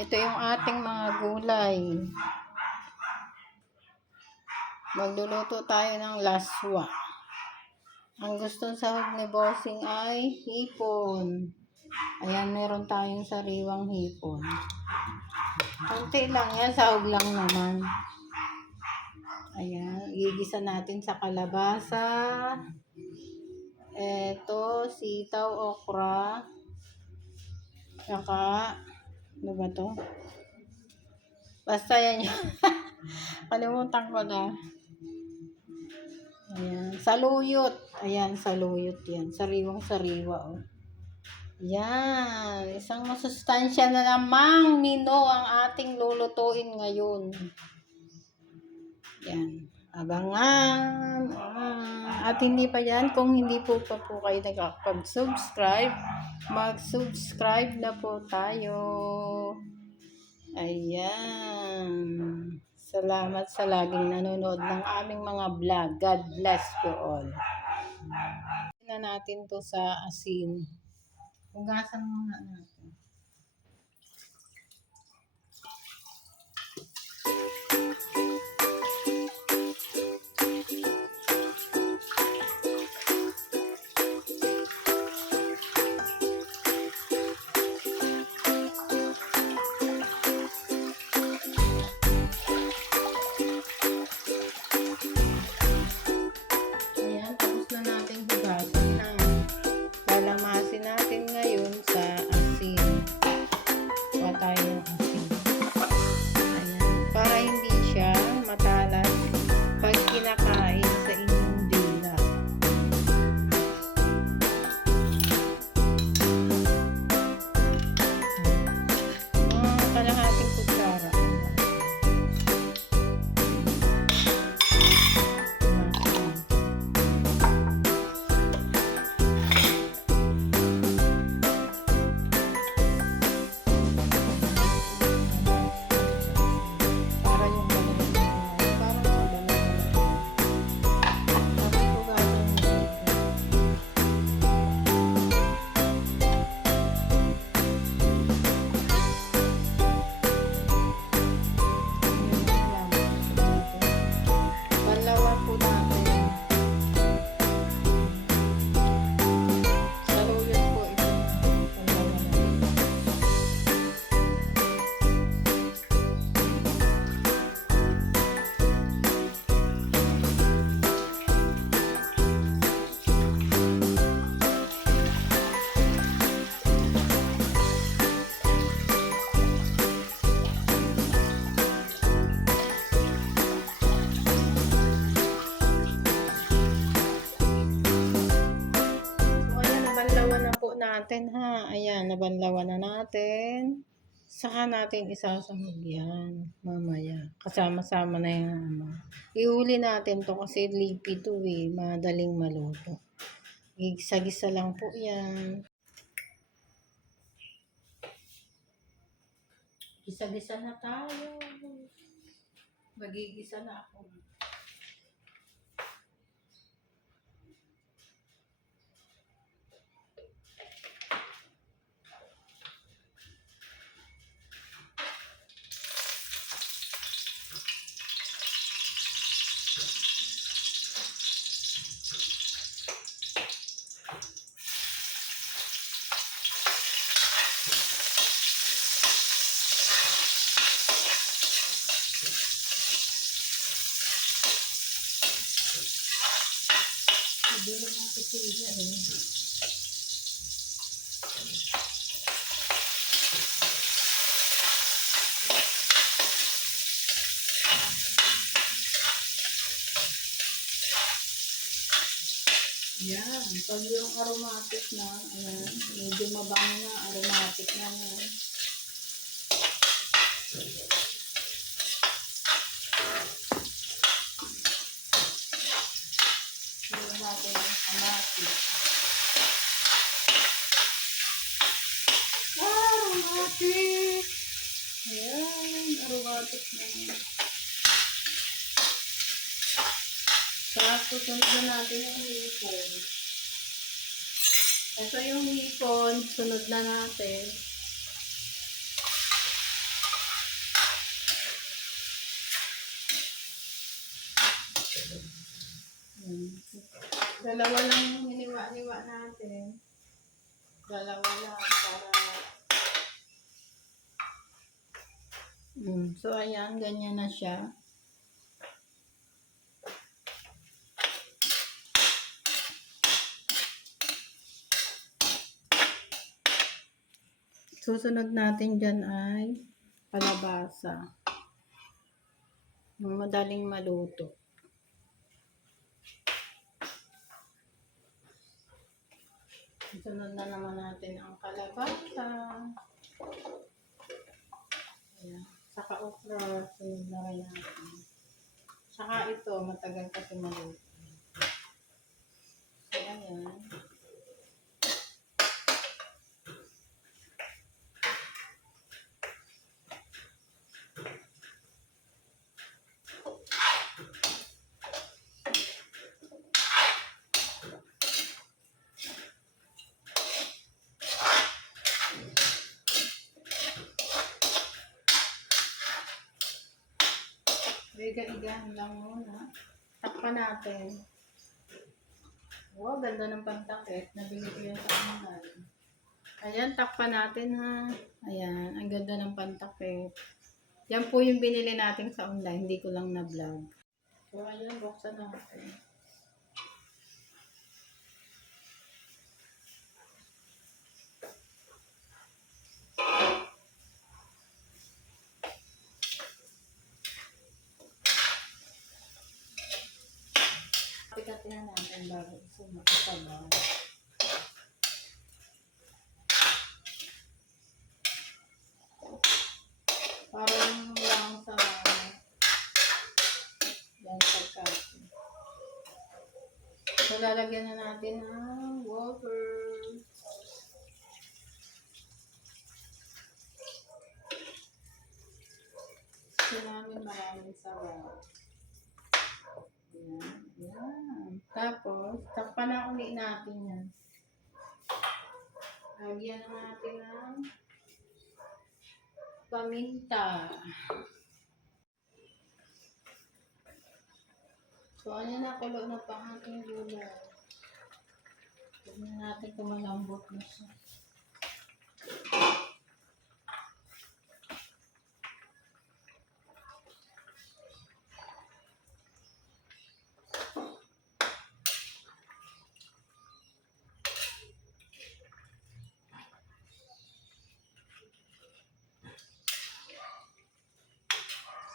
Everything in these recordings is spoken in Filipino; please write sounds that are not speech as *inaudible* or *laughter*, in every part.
ito yung ating mga gulay. Magluluto tayo ng laswa. Ang gustong sahog ni Bossing ay hipon. Ayan, meron tayong sariwang hipon. Kunti lang yan, sahog lang naman. Ayan, igigisa natin sa kalabasa. Eto, sitaw, okra. Saka, ano ba to? Basta yan yun. *laughs* Kalimutan ko na. Ayan, saluyot. Ayan, saluyot yan. Sariwang sariwa, oh. Yan, isang masustansya na namang nino ang ating lulutuin ngayon. Yan, abangan. Ah, at hindi pa yan, kung hindi po pa po kayo nakapag-subscribe, mag-subscribe na po tayo. Ayan. Salamat sa laging nanonood ng aming mga vlog. God bless you all. na natin to sa asin. Hugasan muna natin. Natin ha. Ayan, nabanlawan na natin. Saka natin isasahog yan mamaya. Kasama-sama na yung ano. Ihuli natin to kasi lipi to eh. Madaling maluto. Gisa-gisa lang po yan. Gisa-gisa na tayo. Magigisa na ako. Yan. Pag yung aromatic na, ayan, medyo mabango na, aromatic na yan. Hindi natin yung aromatic. Aromatic! Ayan, aromatic na yan. Tapos susunod na natin yung hipon. Ito yung hipon, sunod na natin. Dalawa lang yung hiniwa-niwa natin. Dalawa lang para... Mm, so, ayan, ganyan na siya. Susunod natin dyan ay kalabasa. Yung Madaling maluto. Sunod na naman natin ang kalabasa. Ayan. Saka okra, sunod na rin natin. Saka ito, matagal kasi maluto. So, ayan. Iga-igahan lang muna. Takpan natin. Wow, ganda ng pantakit. Nabili ko yan sa online. Ayan, takpan natin ha. Ayan, ang ganda ng pantakit. Yan po yung binili natin sa online. Hindi ko lang na-vlog. So, ayan, buksan natin. Na natin bago ito makasabaw. Parang lang sa yan sa katin. So, lalagyan na natin ng water. Namin maraming sabaw. Yan, yan. Tapos, takpan na uli natin yan. Lagyan na natin ng paminta. So, ano na, kulo na pa ang ating gulay. Tignan natin kung malambot na siya.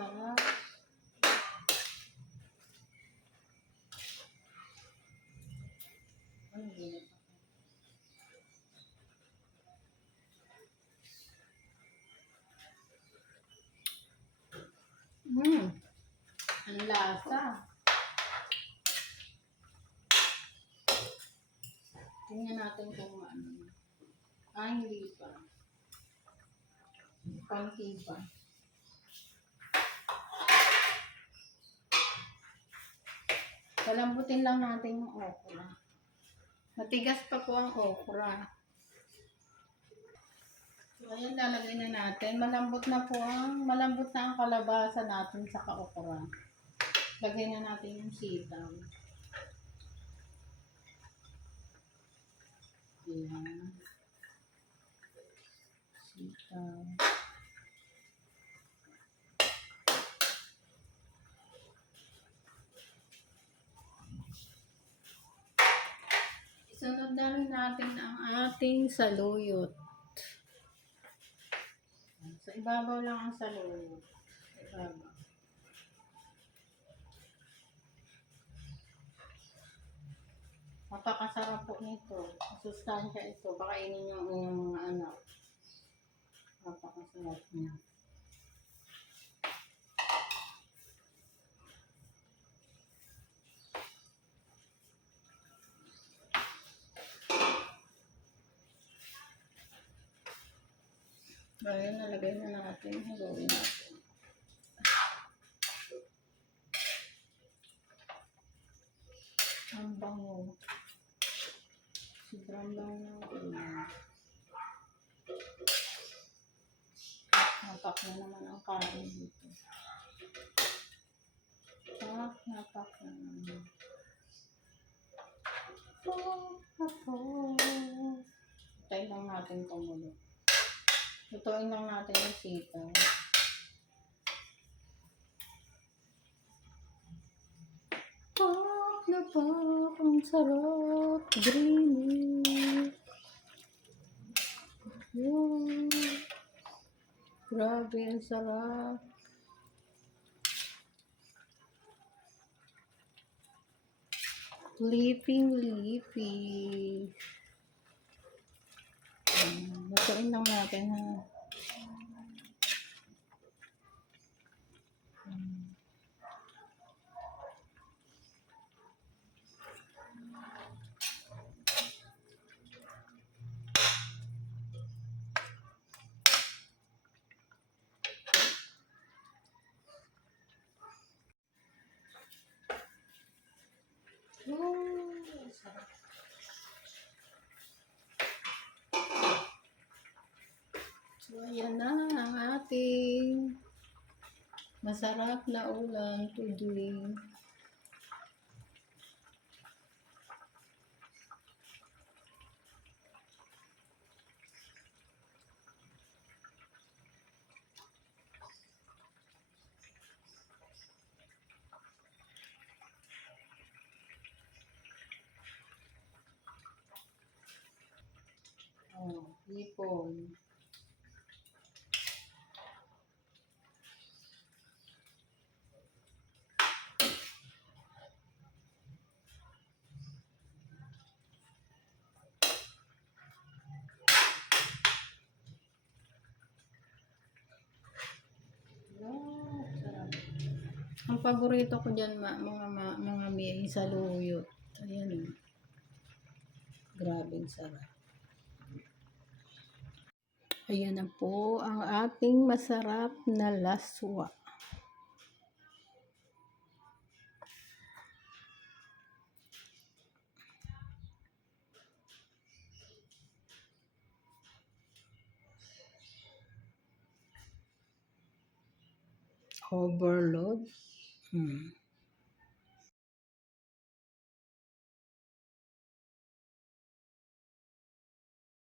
Sarap. Ang. Hmm. Ang lasa. Tingnan natin kung ano. Ah, hindi pa. Panty Palambutin lang natin yung okra. Matigas pa po ang okra. So, ayan, lalagay na natin. Malambot na po ang, malambot na ang kalabasa natin sa okra. Lagay na natin yung sitaw. Ayan. Sitaw. Natin ang ating saluyot. Sa ibabaw lang ang saluyot. Sa ibabaw. Napakasarap po nito. Sustansya ito. Pakainin niyo ang inyong mga anak. Napakasarap niya. Ngayon, nalagay na natin. Hagawin natin. Ang bango. Sobrang bango ng ulam. Napak na naman ang kain dito. Napak, napak na naman. Po, po. Tayo lang natin tumulo. Lutuin lang natin yung sitaw. Pak na pak, ang sarap. Dreamy. Yun. Grabe, ang sarap. Leafing leafy. Um, Lutuin lang natin ha. Um, Oh, sarap. So, ayan na ang ating masarap na ulam today. Oh, hipon. Wow, sarap. Paborito ko diyan ma, mga ma, mga may sa luyot. Ayan oh. Grabe ang sarap. Ayan na po ang ating masarap na laswa. Overload. 嗯。